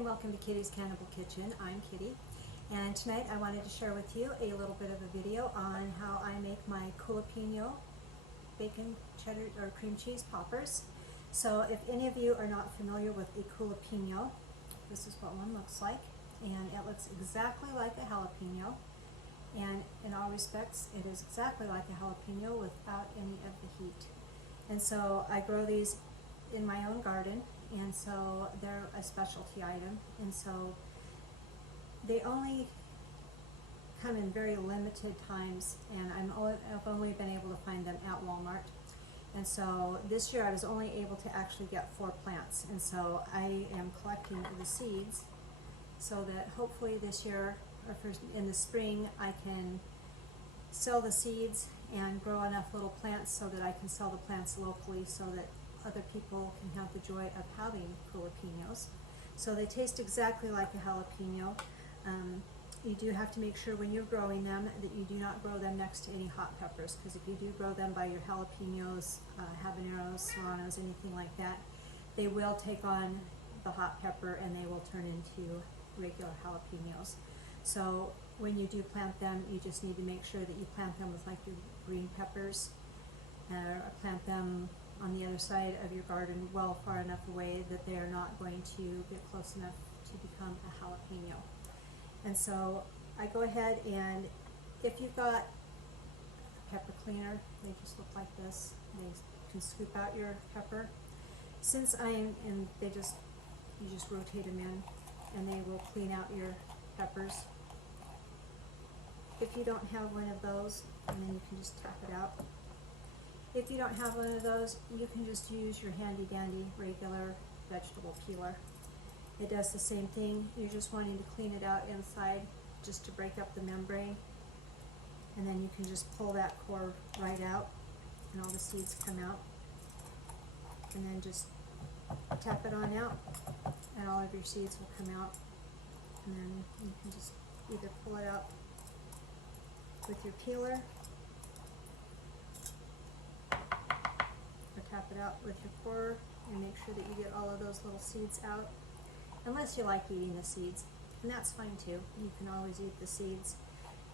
and welcome to Kitty's Cannibal Kitchen. I'm Kitty, and tonight I wanted to share with you a little bit of a video on how I make my Coolapeño bacon, cheddar, or cream cheese poppers. So if any of you are not familiar with a Coolapeño, this is what one looks like, and it looks exactly like a jalapeno, and in all respects it is exactly like a jalapeno without any of the heat. And so I grow these in my own garden, and so they're a specialty item, and so they only come in very limited times, and I've only been able to find them at Walmart. And so this year I was only able to actually get 4 plants, and so I am collecting the seeds so that hopefully this year, or in the spring, I can sell the seeds and grow enough little plants so that I can sell the plants locally so that other people can have the joy of having Coolapeños. So they taste exactly like a jalapeno. You do have to make sure when you're growing them that you do not grow them next to any hot peppers, because if you do grow them by your jalapenos, habaneros, serranos, anything like that, they will take on the hot pepper and they will turn into regular jalapenos. So when you do plant them, you just need to make sure that you plant them with like your green peppers, or plant them on the other side of your garden well far enough away that they are not going to get close enough to become a jalapeno. And so I go ahead, and if you've got a pepper cleaner, they just look like this. They can scoop out your pepper. Since you just rotate them in and they will clean out your peppers. If you don't have one of those, and then you can just tap it out. If you don't have one of those, you can just use your handy dandy regular vegetable peeler. It does the same thing. You're just wanting to clean it out inside just to break up the membrane, and then you can just pull that core right out and all the seeds come out, and then just tap it on out and all of your seeds will come out, and then you can just either pull it out with your peeler or tap it out with your core and make sure that you get all of those little seeds out. Unless you like eating the seeds, and that's fine too. You can always eat the seeds.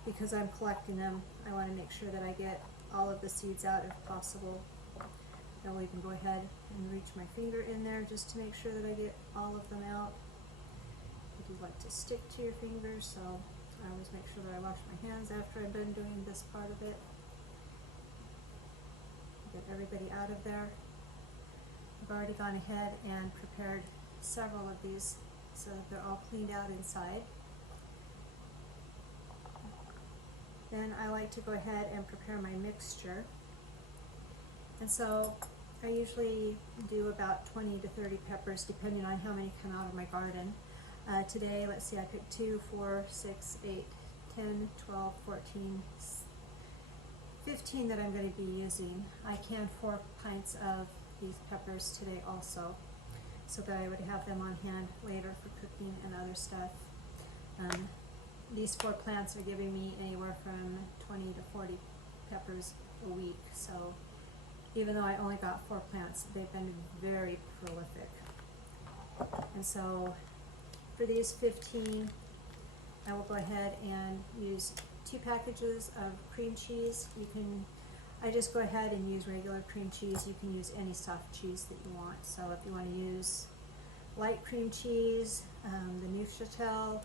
Because I'm collecting them, I want to make sure that I get all of the seeds out if possible. I will even go ahead and reach my finger in there just to make sure that I get all of them out. I do like to stick to your fingers, so I always make sure that I wash my hands after I'm done doing this part of it. Get everybody out of there. I've already gone ahead and prepared several of these so that they're all cleaned out inside. Then I like to go ahead and prepare my mixture. And so I usually do about 20 to 30 peppers depending on how many come out of my garden. Today, let's see, I picked 2, 4, 6, 8, 10, 12, 14, 15 that I'm going to be using. I canned 4 pints of these peppers today also, so that I would have them on hand later for cooking and other stuff. These 4 plants are giving me anywhere from 20 to 40 peppers a week, so even though I only got 4 plants, they've been very prolific. And so for these 15, I will go ahead and use 2 packages of cream cheese. I just go ahead and use regular cream cheese. You can use any soft cheese that you want. So if you want to use light cream cheese, the Neufchâtel,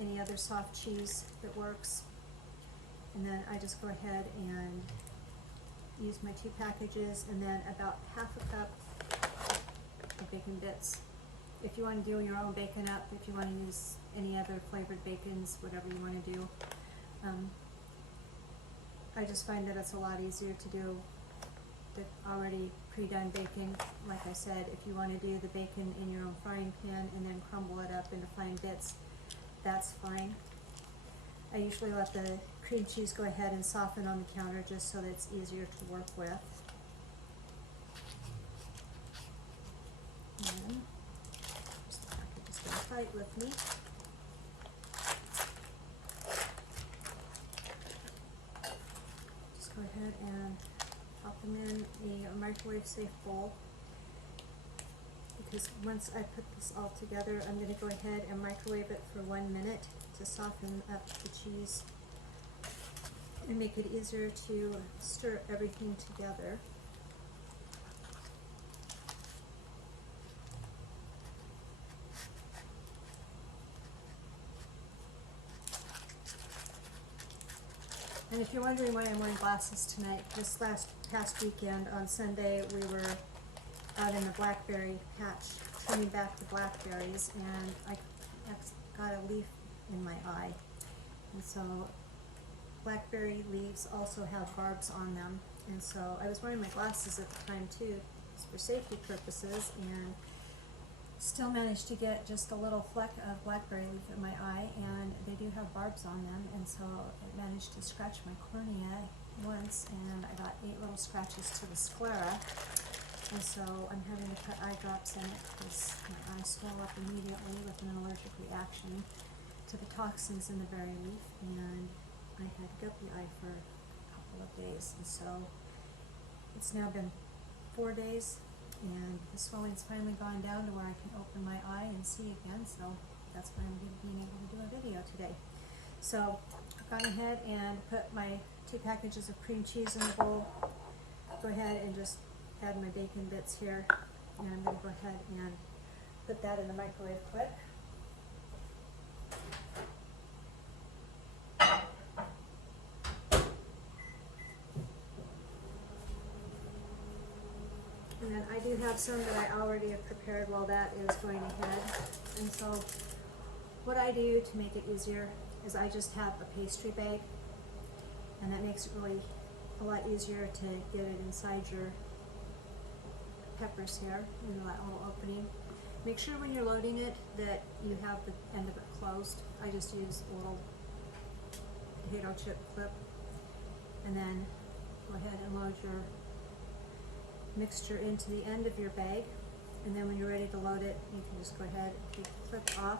any other soft cheese that works. And then I just go ahead and use my 2 packages, and then about half a cup of bacon bits. If you want to do your own bacon up, if you want to use any other flavored bacons, whatever you want to do. I just find that it's a lot easier to do the already pre-done bacon. Like I said, if you want to do the bacon in your own frying pan and then crumble it up into fine bits, that's fine. I usually let the cream cheese go ahead and soften on the counter just so that it's easier to work with. And just the package is going tight with me. Go ahead and pop them in a microwave safe bowl. because once I put this all together, I'm going to go ahead and microwave it for 1 minute to soften up the cheese and make it easier to stir everything together. And if you're wondering why I'm wearing glasses tonight, this past weekend on Sunday we were out in the blackberry patch trimming back the blackberries, and I got a leaf in my eye. And so blackberry leaves also have barbs on them, and so I was wearing my glasses at the time too for safety purposes, and still managed to get just a little fleck of blackberry leaf in my eye, and they do have barbs on them, and so it managed to scratch my cornea once, and I got 8 little scratches to the sclera, and so I'm having to put eye drops in it because my eye swelled up immediately with an allergic reaction to the toxins in the berry leaf, and I had guppy eye for a couple of days, and so it's now been 4 days, and the swelling's finally gone down to where I can open my eye and see again, so that's why I'm being able to do a video today. So I've gone ahead and put my 2 packages of cream cheese in the bowl. Go ahead and just add my bacon bits here, and I'm going to go ahead and put that in the microwave quick. And then I do have some that I already have prepared while that is going ahead. And so what I do to make it easier is I just have a pastry bag, and that makes it really a lot easier to get it inside your peppers here, in that little opening. Make sure when you're loading it that you have the end of it closed. I just use a little potato chip clip, and then go ahead and load your mixture into the end of your bag, and then when you're ready to load it, you can just go ahead and take the clip off,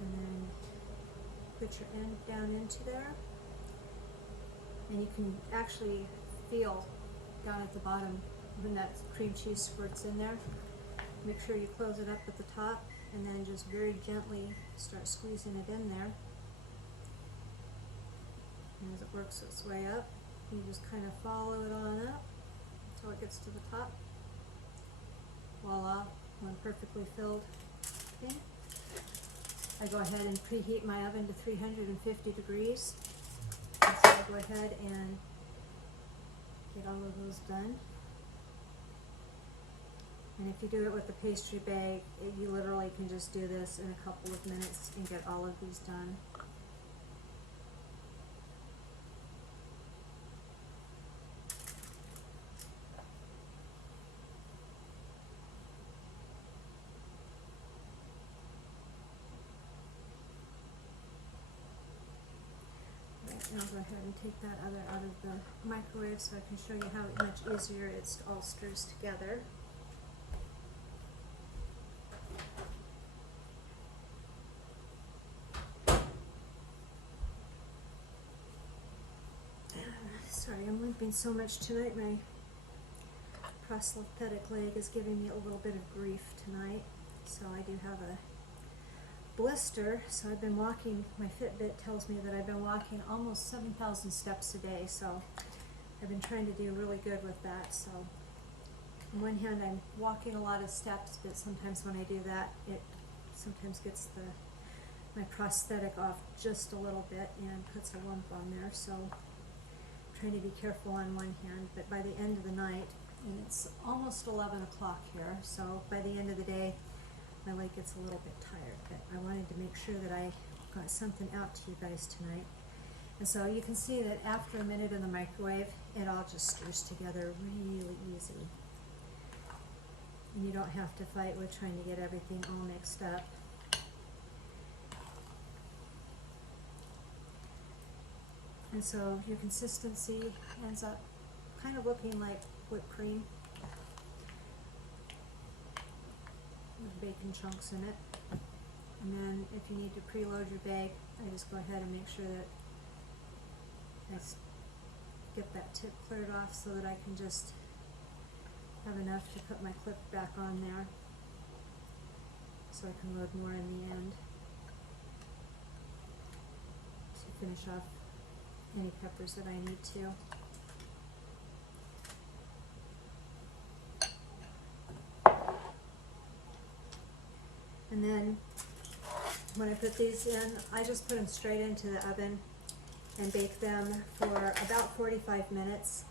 and then put your end down into there, and you can actually feel down at the bottom when that cream cheese squirts in there. Make sure you close it up at the top, and then just very gently start squeezing it in there. And as it works its way up, you just kind of follow it on up until it gets to the top. Voila, one perfectly filled thing. I go ahead and preheat my oven to 350 degrees. And so I go ahead and get all of those done. And if you do it with the pastry bag, you literally can just do this in a couple of minutes and get all of these done. And I'll go ahead and take that other out of the microwave so I can show you how much easier it all stirs together. Sorry, I'm limping so much tonight. My prosthetic leg is giving me a little bit of grief tonight. So I do have a blister, so I've been walking. My Fitbit tells me that I've been walking almost 7,000 steps a day, so I've been trying to do really good with that. So on one hand, I'm walking a lot of steps, but sometimes when I do that, it sometimes gets my prosthetic off just a little bit and puts a lump on there. So I'm trying to be careful on one hand, but by the end of the night, and it's almost 11 o'clock here, so by the end of the day, my leg gets a little bit tired, but I wanted to make sure that I got something out to you guys tonight. And so you can see that after a minute in the microwave, it all just stirs together really easy. And you don't have to fight with trying to get everything all mixed up. And so your consistency ends up kind of looking like whipped cream with bacon chunks in it. And then if you need to preload your bag, I just go ahead and make sure that I get that tip cleared off so that I can just have enough to put my clip back on there so I can load more in the end to finish off any peppers that I need to. And then when I put these in, I just put them straight into the oven and bake them for about 45 minutes.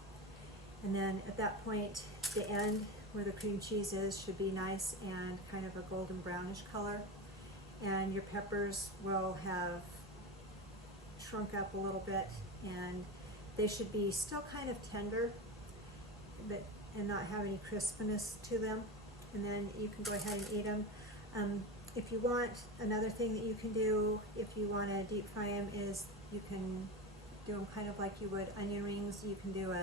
And then at that point, the end where the cream cheese is should be nice and kind of a golden brownish color. And your peppers will have shrunk up a little bit, and they should be still kind of tender, but and not have any crispness to them. And then you can go ahead and eat them. If you want, another thing that you can do if you want to deep fry them is you can do them kind of like you would onion rings. You can do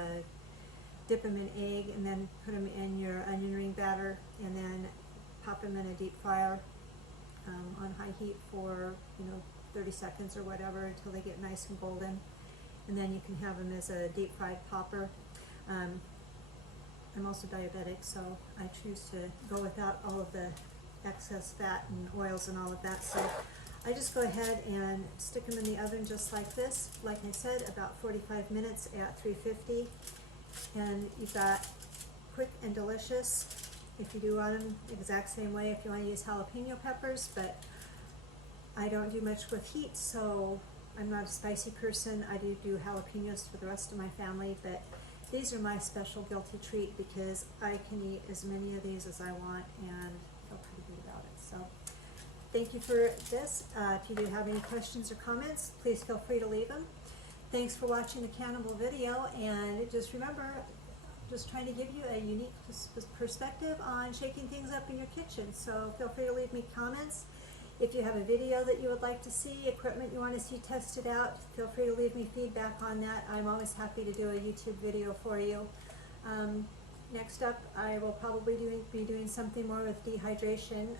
dip them in egg and then put them in your onion ring batter and then pop them in a deep fryer on high heat for 30 seconds or whatever until they get nice and golden. And then you can have them as a deep fried popper. I'm also diabetic, so I choose to go without all of the excess fat and oils and all of that. So I just go ahead and stick them in the oven just like this. Like I said, about 45 minutes at 350. And you've got quick and delicious. If you do want them the exact same way, if you want to use jalapeno peppers, but I don't do much with heat, so I'm not a spicy person. I do jalapenos for the rest of my family, but these are my special guilty treat because I can eat as many of these as I want and feel pretty good about it. So thank you for this. If you do have any questions or comments, please feel free to leave them. Thanks for watching the cannibal video, and just remember, just trying to give you a unique perspective on shaking things up in your kitchen. So feel free to leave me comments. If you have a video that you would like to see, equipment you want to see tested out, feel free to leave me feedback on that. I'm always happy to do a YouTube video for you. Next up, I will probably be doing something more with dehydration.